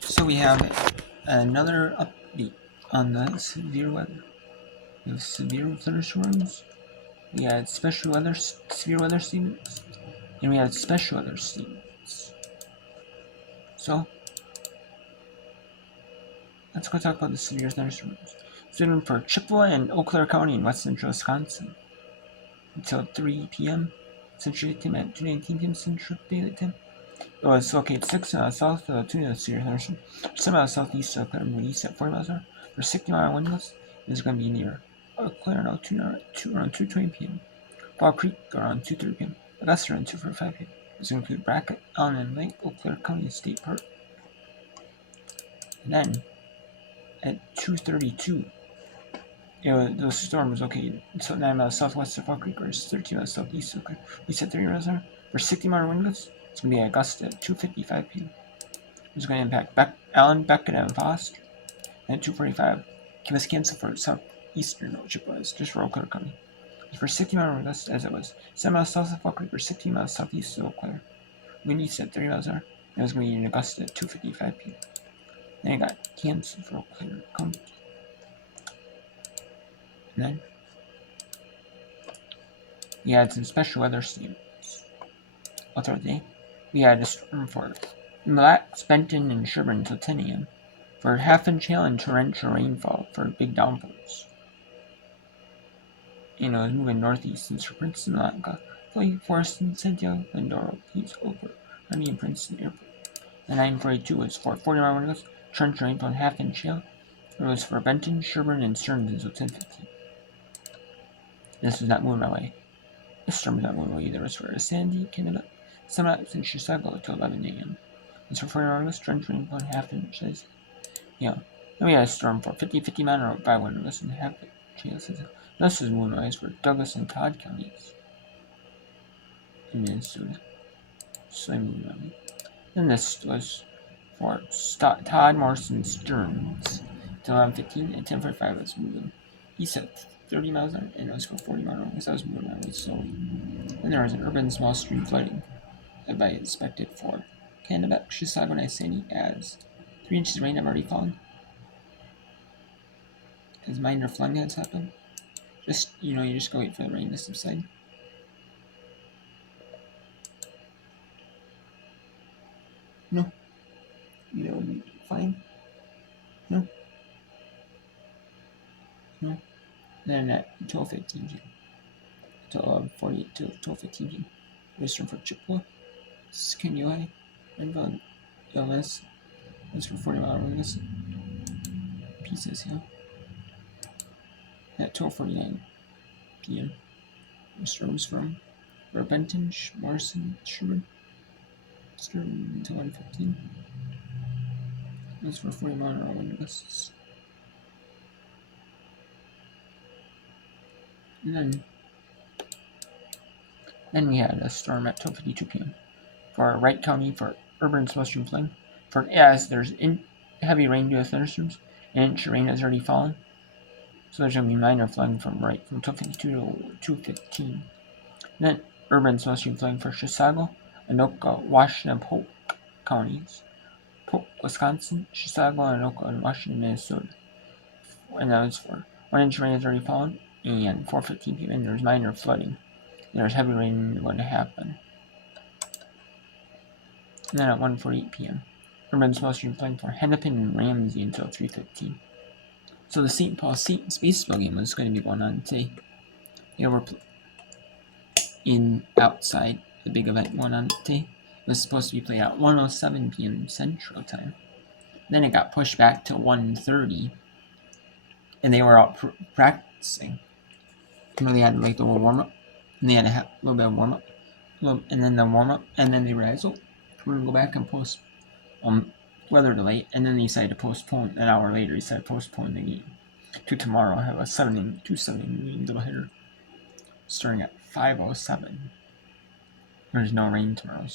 So we have another update on the severe weather. We have severe thunderstorms. We had special weather, severe weather statements, and we had special weather statements. So let's go talk about the severe thunderstorms. So for Chippewa and Eau Claire County in west central Wisconsin until 3 p.m. Central Daylight Time at 2:19 p.m. Central Daylight Time. It was located 6 miles south of the tune of severe thunderstorm, 7 miles southeast of Claire, east at 40 miles an hour. For 60-mile wind gusts, it's going to be near Claire and around 2:20 p.m. Fall Creek around 2:30 p.m. Augusta around 2:45 p.m. This will include Brackett, Allen, and Lake Eau Claire County State Park. And then at 2:32, the storm was located 9 miles southwest of Fall Creek, or 13 miles southeast of Claire. We set 30 miles an hour. For 60-mile wind gusts, it's going to be Augusta at 2:55 p.m. It's going to impact Allen, Beckett, and Foster. And at 2:45, keep us canceled for southeastern Chippewa, just for Eau Claire County. For 60 mile west, as it was 7 miles south of Fall Creek, or 16 miles southeast of Eau Claire. Wind east at 30 miles an hour, and it was going to be in Augusta at 2:55 p.m. Then it got canceled for Eau Claire County. And then we had some special weather statements. Thursday, we had a storm for Mille Lacs, Benton, and Sherburne until 10 a.m. for half-inch hail and torrential rainfall for big downpours. It was moving northeast since Princeton, Alaska, Philly, Forreston, Santiago, Lindoro, Peace, Oakland, Army, and Princeton Airport. The 942 was for 40-mile wind gusts, torrential rainfall, and half-inch hail. It was for Benton, Sherburne, and Stearns until 10:15. This was not moving my way. This storm was not moving my way either. It was for Sandy, Canada, Summit, and Chicago until 11 a.m. It was for 40-mile wind gusts, torrential rainfall, and half-inch hail. Then we had a storm for 50 mile by wind gusts and half-inch hail. This was moving my way for Douglas and Todd counties in Minnesota. Then this was for Todd, Morrison, Stearns until 11:15, and 10:45 was moving east at 30 miles an hour, and it was for 40 miles an hour, because I was moving my way slowly. Then there was an urban small stream flooding that I expected for Kennebec, Chisago, and Iceni, as 3 inches of rain have already fallen. As minor flooding has happened. You just go wait for the rain to subside. No. Fine. No. Then at 12:15 p.m. to 11:48 to 12:15 p.m. Western for Chippewa, Skanyohi, Renville, Illness. That's for 40-mile wind pieces here. At 12:49 p.m. Storms from Benton, Morrison, Sherburne. Storm until 1:15. That's for 40-mile wind gusts. And then we had a storm at 12:52 p.m. for Wright County for urban slow stream flooding. As there's heavy rain due to thunderstorms, an inch of rain has already fallen. So there's going to be minor flooding from 12:52 to 2:15. Then urban slow stream flooding for Chisago, Anoka, Washington, and Polk counties. Polk, Wisconsin, Chisago, Anoka, and Washington, Minnesota. And that was for 1 inch of rain has already fallen, and 4:15 p.m. and there's minor flooding. There's heavy rain going to happen. And then at 1:48 p.m., urban small stream flooding for Hennepin and Ramsey until 3:15. So the St. Paul Saints baseball game was going to be going on today. They were outside the big event going on today. It was supposed to be played at 1:07 p.m. Central Time. Then it got pushed back to 1:30, and they were out practicing. They had like the little warm up, and they had a little bit of warm up, and then the warm up, and then they realized, we're gonna go back and post weather delay, and then they decided to postpone. An hour later, they decided to postpone the game to tomorrow. I have a 7-inning doubleheader starting at 5:07. There's no rain tomorrow,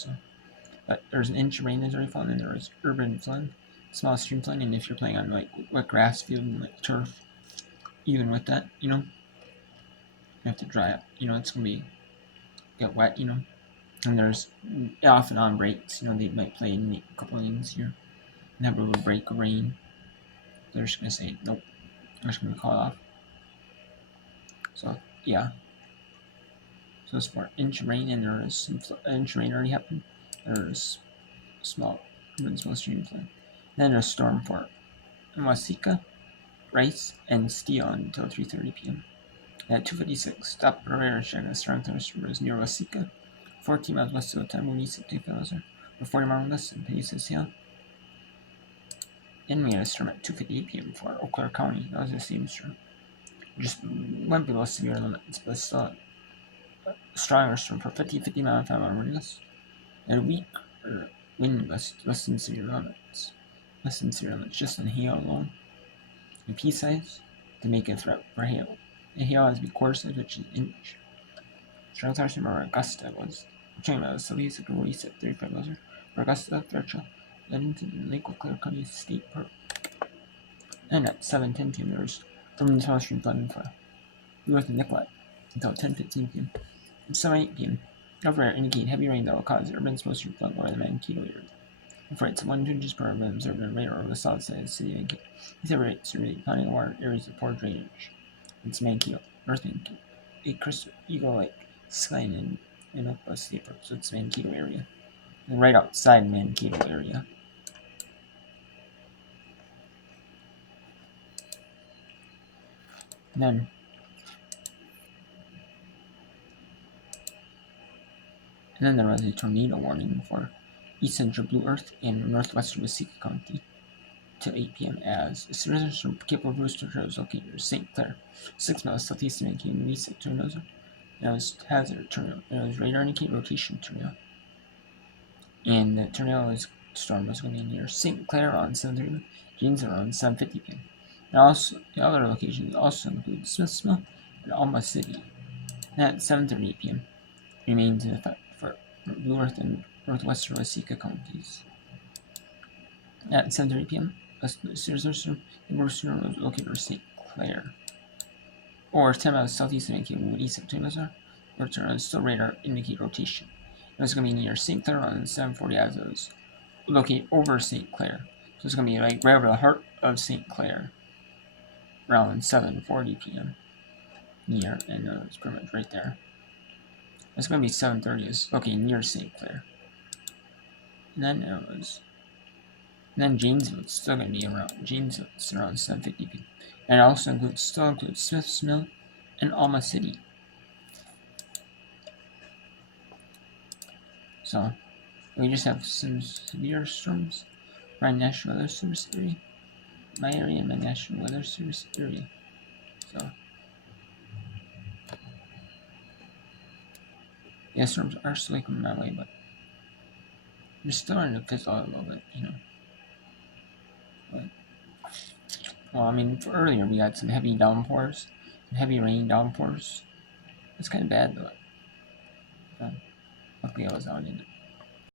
but there's an inch of rain that's already fallen, and there is urban flooding, small stream flooding, and if you're playing on wet grass field and turf, even with that, you have to dry up. It's gonna get wet. And there's off and on breaks. They might play in a couple innings here. Never would break rain. They're just gonna say nope. They're just gonna call it off. So yeah. So it's for inch rain, and there is some inch rain already happened. There's small small stream flood. Then there's storm for Wasika, Rice, and Steel until 3:30 p.m. At 2:56, stop radar check a strong thunderstorm is near Wasika, 14 miles west of the time when east of Tefauser, or 40 miles west of Peninsula. And we had a storm at 2:58 p.m. for Eau Claire County. That was the same storm. Just went below severe limits, but still a stronger storm for 50 mile per hour radius. And a weak wind gust less than severe limits. Less than severe limits, just in hail alone. And pea size to make a threat for hail. And hail has to be quarter size, which is an inch. Strong thunderstorm or Augusta was talking about the Lisa could release at 35 miles for Augusta, Threshold, Edmonton, and Lake Eau Claire County State Park. And at 7:10 p.m. there was from the downstream flooding for north of Nicollet until 10:15 p.m. At 7:08 p.m. Over indicate heavy rain that will cause urban supposed flood over the Mankato area. With rates of 1 to 2 inches per hour observed in radar over the south side of the city of Mankato. These are rates surveyed planning water areas of poor drainage. It's Mankato, North Mankato, Crystal Eagle Lake, Skyline, and Oakland State Park. So it's Mankato area. And right outside Mankato area. And then there was a tornado warning for east central Blue Earth and northwestern Waseca County till 8 p.m. as a series from Cape Rooster is located near St. Clair, 6 miles southeast of Mankato, and east of tornado. It was hazard tornado. It was radar indicated rotation tornado. And the tornado storm was going to be near St. Clair on 7:30, James around 7:50 p.m. And also, the other locations also include Smith's Mill and Alma City. And at 7:30 p.m. remains in effect for Blue Earth and northwestern Waseca counties. At 7:30 p.m., a series of storm was located near St. Clair, or 10 miles southeast of Mankato, east of Tefauser, where tornado still radar indicate rotation. It was going to be near St. Clair on 7:40 as it was located over St. Clair. So it's going to be like right over the heart of St. Clair around 7:40 p.m. near, and it's pretty much right there. It's going to be 7:30. It's located near St. Clair. And then it was. And then Janesville is still going to be around. Janesville is around 7:50 p.m. And it also still includes Smith's Mill and Alma City. So we just have some severe storms. My National Weather Service area. My area and my National Weather Service area. So yeah, storms are still coming my way, but they're starting to fizzle out a little bit, you know. But, well, I mean, for earlier we had some heavy downpours, heavy rain downpours. It's kind of bad though. Luckily I was out in it.